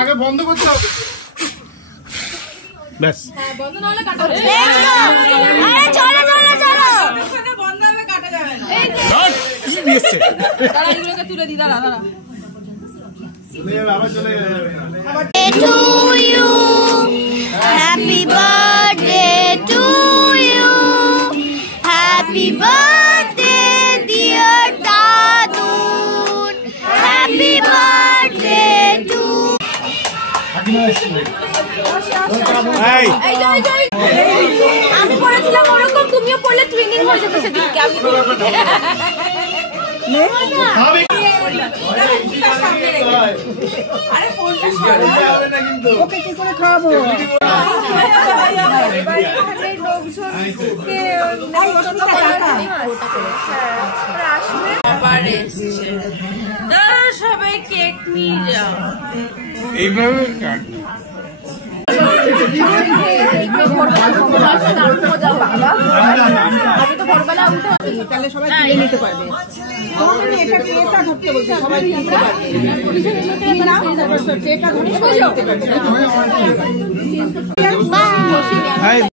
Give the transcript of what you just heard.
আগে বন্ধ করতে হবে। ব্যাস বন্ধ না হলে কাটা হবে। বন্ধ হবে কাটা যাবে না। দাঁড়া এগুলোকে তুলে দি দাঁড়া দাঁড়া। To you, happy birthday to you, happy birthday dear Dadun, happy birthday to আমি পড়েছিলাম ওরকম তুমিও পড়লে টুইনিং হয়ে যেত সেদিনকে আমি ওকে কি করে খাওয়াবো? সবাই কেক নিয়ে যাও এইভাবে তাহলে সবাই কিনে নিতে পারবে। এটা ক্রেতা ধরতে বলছে সবাই কিনতে পারবে।